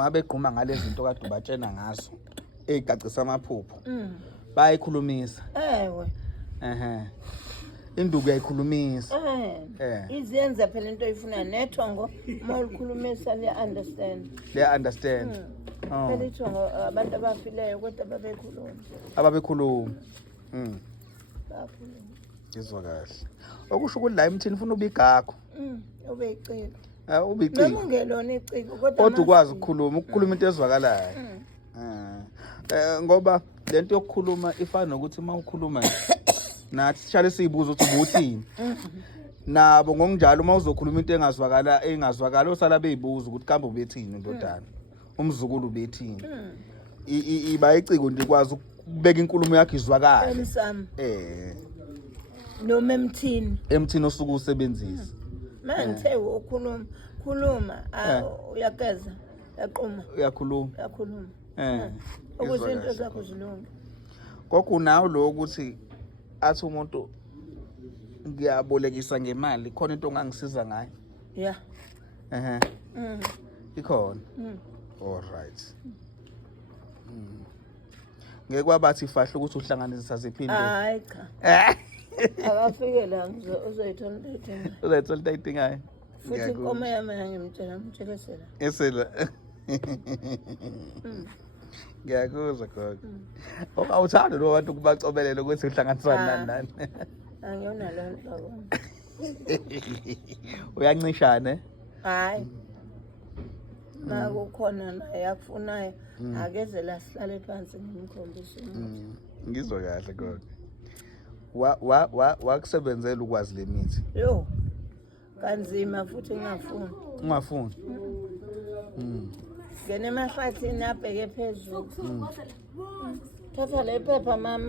Mabeqhuma ngalezi zinto kade ubatshena ngazo ezicacisa amaphupho bayikhulumisa ewe induku yayikhulumisa izenza phela into oyifuna nethongo mawulikhulumisa liya-understand phela ithongo abantu abafileyo kodwa ababekhuluma ngizwa kahle okusho ukuthi la emthini ufuna ubigakho ube iciko ubiciko noma ungelona iciko kodwa ukwazi ukukhuluma into ezwakalayo ngoba lento yokukhuluma ifana nokuthi mawukhuluma nathi sihlale siyibuza ukuthi ubuthini nabo ngokunjalo mawuzokhuluma into engazwakala osala beyibuza ukuthi kambe ubethini ndodana umzukulu ubethini iba iciko nje kwazi ukubeka inkulumo yakhe izwakala emsamo noma emthini osuke usebenzisa manje ukhuluma uyageza uyakhuluma ukuze into zakho zilunge kokunawo lo ukuthi athi umuntu ngiyabolekisa ngemali khona into ongangisiza ngayo ikhona all right ngeke kwabathi fahla ukuthi uhlanganisa ziphinde hayi cha akafike la uzoyithola into ayidingayo futhi inkomo yami ngimtshekesela esela ngiyakuzwa khona awuthanda lo bantu kubacobelele ukuthi uhlanganisana nani angiyona lo nhlobo uyancishana hayi makukhona naye akufunayo akeze la sihlale phansi ngimkhombise ngizwa kahle kodwa wakusebenzela ukwazi le mithi yo kanzima futhi ungafuni ngene emahlathini abheke phezulu thatha le phepha mama